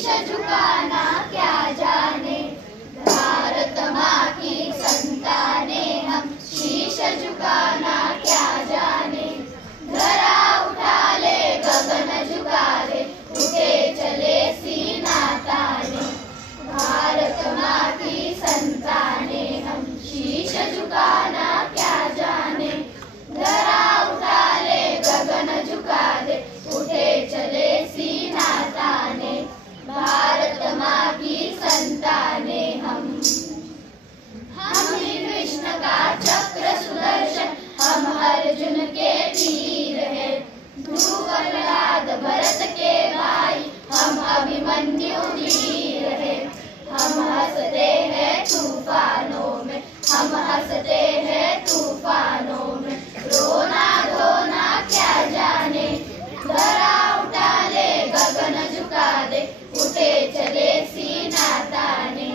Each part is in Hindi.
शीश झुकाना क्या जाने, भारत माँ की संतानें हम शीश झुकाना क्या जाने। धरा उठा ले गगन झुका ले, उठे चले सीना ताने, भारत माँ की संतानें हम शीश झुकाना क्या जाने। धरा उठा ले गगन झुका दे, उठे चले सीना ताने, भारत माँ की संतानें हम ही कृष्ण का चक्र सुदर्शन, हम अर्जुन के तीर है। ध्रुव प्रहलाद भरत के भाई, हम अभिमन्यु वीर है। हम हंसते हैं तूफानों में, हम हंसते हैं तूफानों में, रोना धोना क्या जाने। धरा उठा ले गगन झुका दे, उठे चले सीना ताने,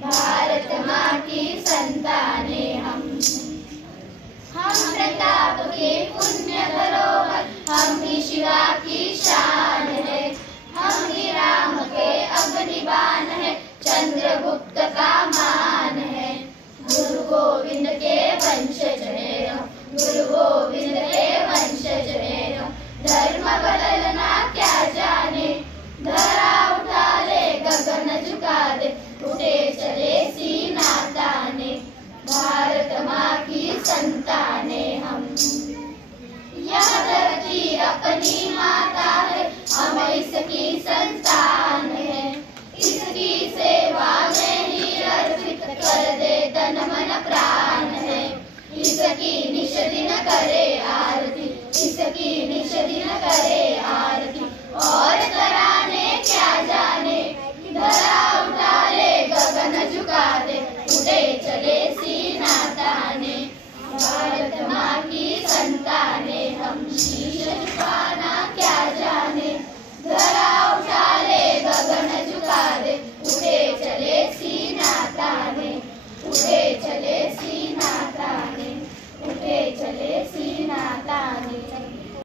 भारत माँ की संतानें हम प्रताप के पुण्य धरोहर, हम ही शिवा की शान है। हम ही राम के अग्निबाण है, चंद्रगुप्त का मान है। गुरु गोविंद के वंशज है हम, गुरु गोविंद के वंशज है हम, धर्म बदलना क्या जाने। धरा उठा ले गगन झुका दे, उठे चले सीना ताने, भारत माँ की संतानें हम। यह धरती अपनी माता है, हम इसकी संतान है। इसकी सेवा में ही अर्पित कर दे तन मन प्राण है। इसकी निश दिन करे आरती, इसकी निश दिन करे